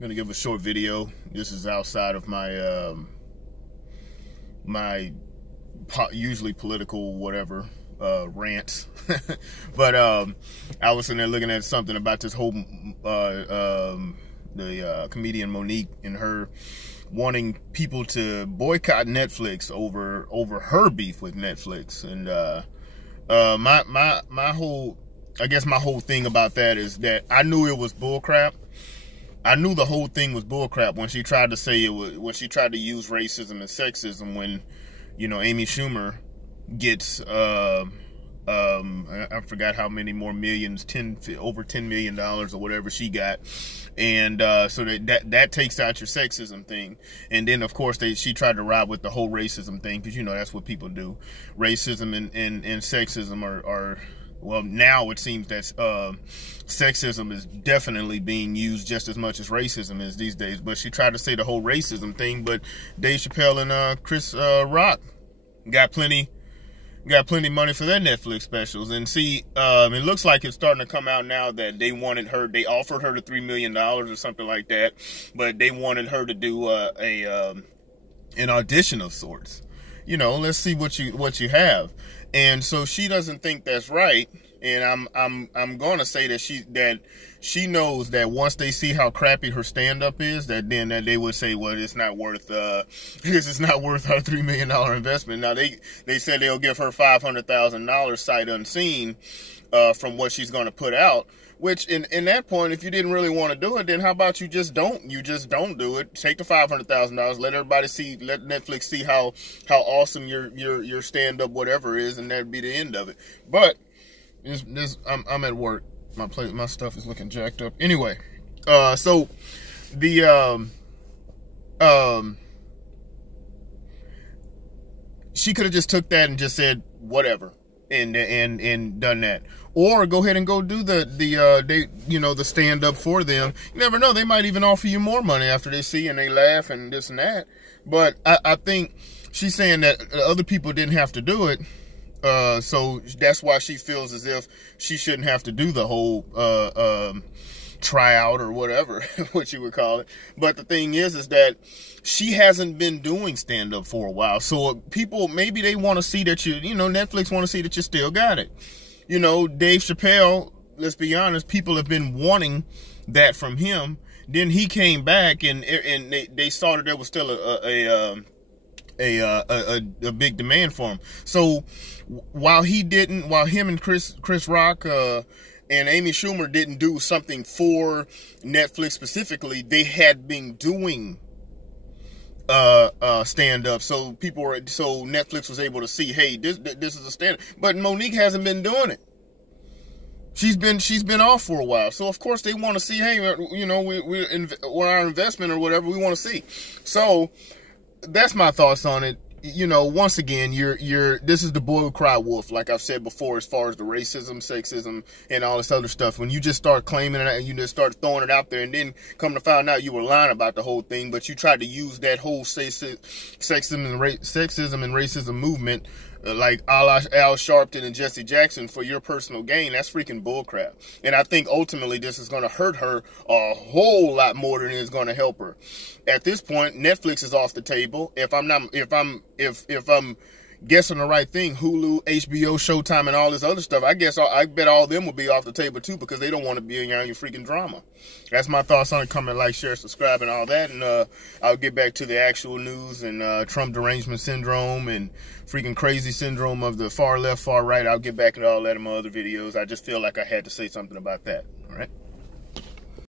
gonna give a short video. This is outside of my my usually political whatever rants, but I was sitting there looking at something about this whole the comedian Monique and her wanting people to boycott Netflix over her beef with Netflix, and my whole, I guess my whole thing about that is that I knew it was bullcrap. I knew the whole thing was bullcrap when she tried to say it was, when she tried to use racism and sexism, when, you know, Amy Schumer gets I forgot how many more millions, over $10 million or whatever she got, and so that takes out your sexism thing. And then of course she tried to ride with the whole racism thing, because you know that's what people do. Racism and sexism are well, now it seems that sexism is definitely being used just as much as racism is these days. But she tried to say the whole racism thing, but Dave Chappelle and Chris Rock got plenty money for their Netflix specials. And see, it looks like it's starting to come out now that they offered her the $3 million or something like that, but they wanted her to do an audition of sorts. You know, let's see what you have. And so she doesn't think that's right. And I'm going to say that she knows that once they see how crappy her stand-up is, that they would say, well, it's not worth this is not worth her $3 million investment. Now they said they'll give her $500,000 sight unseen from what she's going to put out. Which in that point, if you didn't really want to do it, then how about you just don't do it? Take the $500,000, let everybody see, let Netflix see how awesome your stand-up whatever is, and that'd be the end of it. But I'm at work. My stuff is looking jacked up. Anyway, so the she could have just took that and just said whatever and done that, or go ahead and go do the stand up for them. You never know, they might even offer you more money after they see and they laugh and this and that. But I think she's saying that other people didn't have to do it. So that's why she feels as if she shouldn't have to do the whole tryout or whatever, what you would call it. But the thing is that she hasn't been doing stand-up for a while. So people, maybe they want to see that Netflix want to see that you still got it. You know, Dave Chappelle, let's be honest, people have been wanting that from him. Then he came back and they saw that there was still a big demand for him. So while him and Chris Rock and Amy Schumer didn't do something for Netflix specifically, they had been doing stand up. So Netflix was able to see, hey, this is a stand up. But Monique hasn't been doing it. She's been off for a while. So of course they want to see, hey, you know, we're our investment or whatever we want to see. So that's my thoughts on it. You know, once again, this is the boy who cried wolf, like I've said before, as far as the racism, sexism, and all this other stuff. When you just start claiming it and you just start throwing it out there, and then come to find out you were lying about the whole thing, but you tried to use that whole sexism and racism movement, like a la Al Sharpton and Jesse Jackson, for your personal gain. That's freaking bullcrap. And I think ultimately this is going to hurt her a whole lot more than it's going to help her. At this point, Netflix is off the table. If I'm guessing the right thing, Hulu, HBO, Showtime, and all this other stuff, I bet all of them will be off the table too, because they don't want to be around your freaking drama. That's my thoughts on it. Comment, like, share, subscribe, and all that. And I'll get back to the actual news and Trump derangement syndrome and freaking crazy syndrome of the far left, far right. I'll get back into all that in my other videos. I just feel like I had to say something about that. All right.